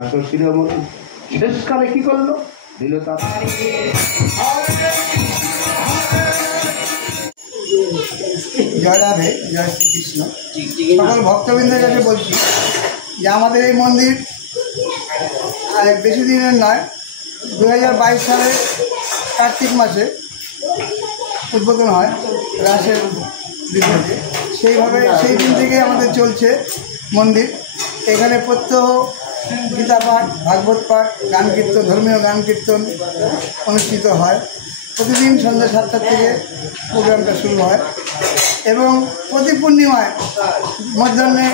শিরোমণি শেষকালে কি করলো, দিল তার জয় রাধে, জয় শ্রীকৃষ্ণ। সকল ভক্তবৃন্দের কাছে বলছি যে আমাদের এই মন্দির বেশি দিনের নয়, 2022 সালের কার্তিক মাসে উদ্বোধন হয় রাসের দিনে। সেইভাবে সেই দিন থেকে আমাদের চলছে মন্দির। এখানে প্রত্যহ গীতা পাঠ, ভাগবত পাঠ, গান কীর্তন, ধর্মীয় গান কীর্তন অনুষ্ঠিত হয়। প্রতিদিন সন্ধ্যা 7টা থেকে প্রোগ্রামটা শুরু হয় এবং প্রতি পূর্ণিমায় মধ্যাহ্নে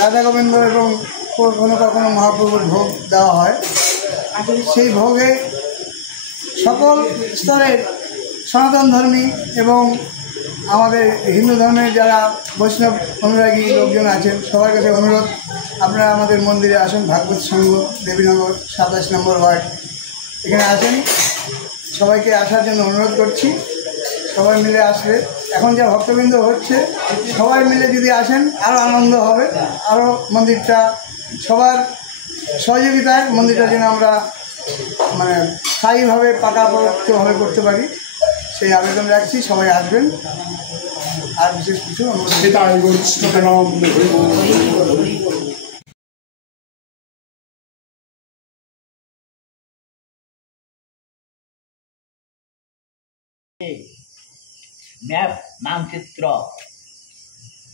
রাধা গোবিন্দ এবং কখনো কখনো মহাপ্রভুর ভোগ দেওয়া হয়। সেই ভোগে সকল স্তরের সনাতন ধর্মী এবং আমাদের হিন্দু ধর্মের যারা বৈষ্ণব অনুরাগী লোকজন আছেন সবার কাছে অনুরোধ, আপনারা আমাদের মন্দিরে আসুন। ভাগবত সংঘ, দেবীনগর 27 নম্বর ওয়ার্ড, এখানে আসেন। সবাইকে আসার জন্য অনুরোধ করছি। সবাই মিলে আসলে এখন যা ভক্তবৃন্দ হচ্ছে, সবাই মিলে যদি আসেন আরও আনন্দ হবে। আরও মন্দিরটা সবার সহযোগিতায় মন্দিরটা যেন আমরা স্থায়ীভাবে পাকাপোক্তভাবে করতে পারি, সেই আবেদন রাখছি। সবাই আসবেন। আর বিশেষ কিছু ম্যাপ মানচিত্র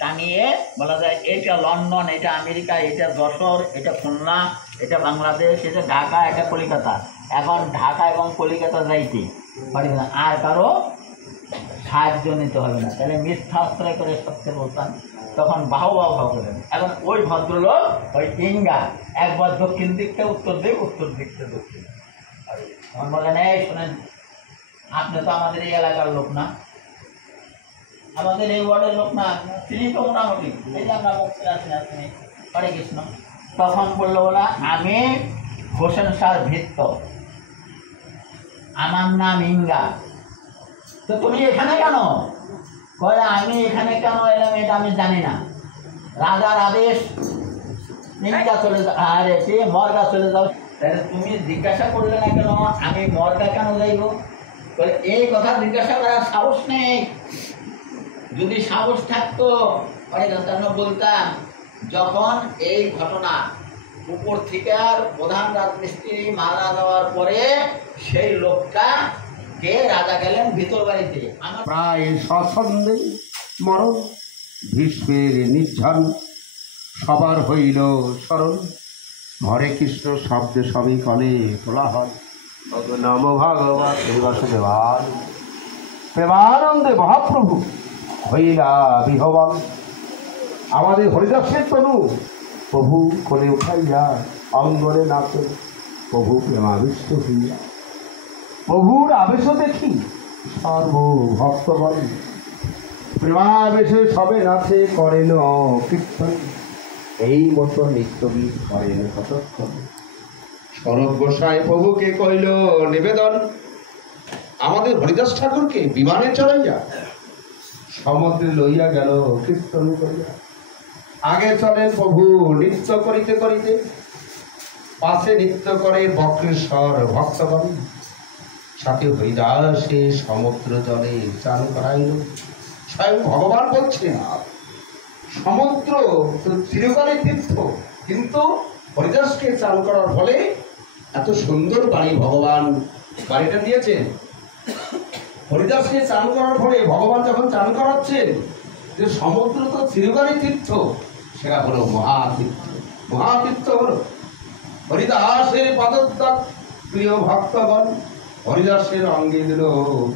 টানিয়ে বলা যায় এটা লন্ডন, এটা আমেরিকা, এটা যশোর, এটা খুলনা, এটা বাংলাদেশ, এটা ঢাকা, এটা কলকাতা। এখন ঢাকা এবং কলকাতা যাইতে পারি না, আর কারো সাহায্য নিতে হবে না। তাহলে মিথ্যা আশ্রয় করে সত্যি বলতাম, তখন বাহু করেন। এখন ওই ভদ্রলোক ওই ইঙ্গা একবার দক্ষিণ দিকটা উত্তর দিক, উত্তর দিকটা দক্ষিণ। তখন বলেন, এই শোনেন, আপনি তো আমাদের এই এলাকার লোক না, আমাদের এই ওয়ার্ডের লোক না, তিনি তো মোটামুটি এই যে আমরা বক্তৃতা আছেন আপনি হরে কৃষ্ণ। তখন বললো বলা, আমি হোসেন শাহ ভিত্ত, আমার নাম ইঙ্গা। তো তুমি এখানে কেন? বলে, আমি এখানে কেন এলাম এটা আমি জানি না, রাজার আদেশ ইঙ্গা চলে যাও, আরে সে মর্গা চলে যাও। তাহলে তুমি জিজ্ঞাসা করলে না কেন আমি মর্গা কেন যাইব? বলে, এই কথা জিজ্ঞাসা করার সাহস নেই। যদি সাহস থাকতো বলতাম, যখন এই ঘটনা উপর থেকে আর প্রধান রাজমিস্ত্রি মারা যাওয়ার পরে সেই লোকটা কে রাজা গেলেন ভিতর বাড়িতে। প্রায় সছন্দে মরণ, ভীষ্মের নির্ঝন, সবার হইল স্মরণ। হরে কৃষ্ণ শব্দে সবই কলে তোলা হয়। নম ভগবান দেবান প্রেমানন্দে মহাপ্রভু হইলা বিহবান। আমাদের হরিদাসের তনু প্রভু কোলে উঠাইয়া অঙ্গনে নাচে, প্রভু প্রেমাবিষ্ট হইয়া। প্রভুর আবেশ দেখি সর্বভক্তগণ, প্রেমাবেশে সবে নাচে করেন কীর্তন। এই মতো নিত্যগীত করেন কতক্ষণ। সরব গোসাই প্রভুকে কইল নিবেদন, আমাদের হরিদাস ঠাকুরকে বিমানে চড়াইয়া সমুদ্রে লইয়া গেল কীর্তন করিয়া। আগে চলেন প্রভু নৃত্য করিতে করিতে, পাশে নৃত্য করে বক্রেশ্বর ভক্তগণ। সাথে হরিদাসে সমুদ্র জলে চান করাইল। স্বয়ং ভগবান বলছেন, সমুদ্র তো চিরকালের তীর্থ, কিন্তু হরিদাসকে চান করার ফলে এত সুন্দর বাড়ি ভগবান বাড়িটা দিয়েছেন। হরিদাসকে চান করার ফলে ভগবান যখন চান করাচ্ছেন, যে সমুদ্র তো চিরকালের তীর্থ, সেটা হলো মহাতীর্থ। মহাতীর্থ হলো হরিদাসের পদত্যাগ। প্রিয় ভক্তগণ, হরিদাসের অঙ্গে দিল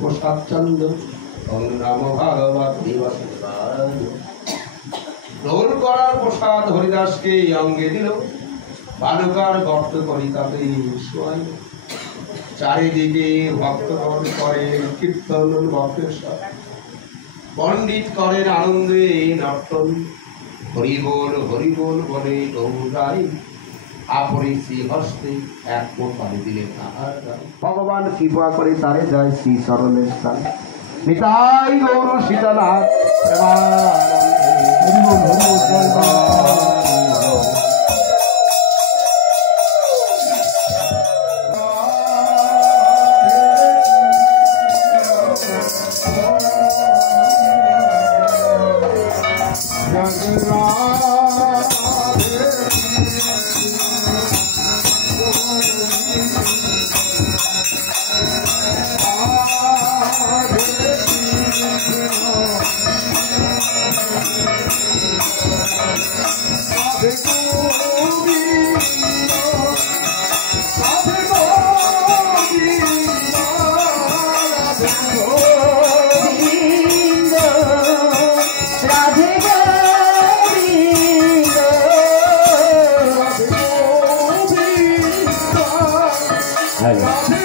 প্রসাদ চন্দ্র। নাম ভাগবত রোল করার প্রসাদ হরিদাসকে অঙ্গে দিল, বালুকার গর্ত করি তাতে শোয়াই। চারিদিকে ভক্তগণ করেন কীর্তন বক্রেশ্বর, পণ্ডিত করেন আনন্দে নর্তন। হরিবোল হরিবোল বলে গৌরাই, আপরিসি হস্তে এক পানি দিলে তাহার গায়ে। ভগবান কৃপা করে তারে যায় শ্রী চরণের স্থান। নিতাই গৌর সীতানাথ প্রেমানন্দে। হ্যাঁ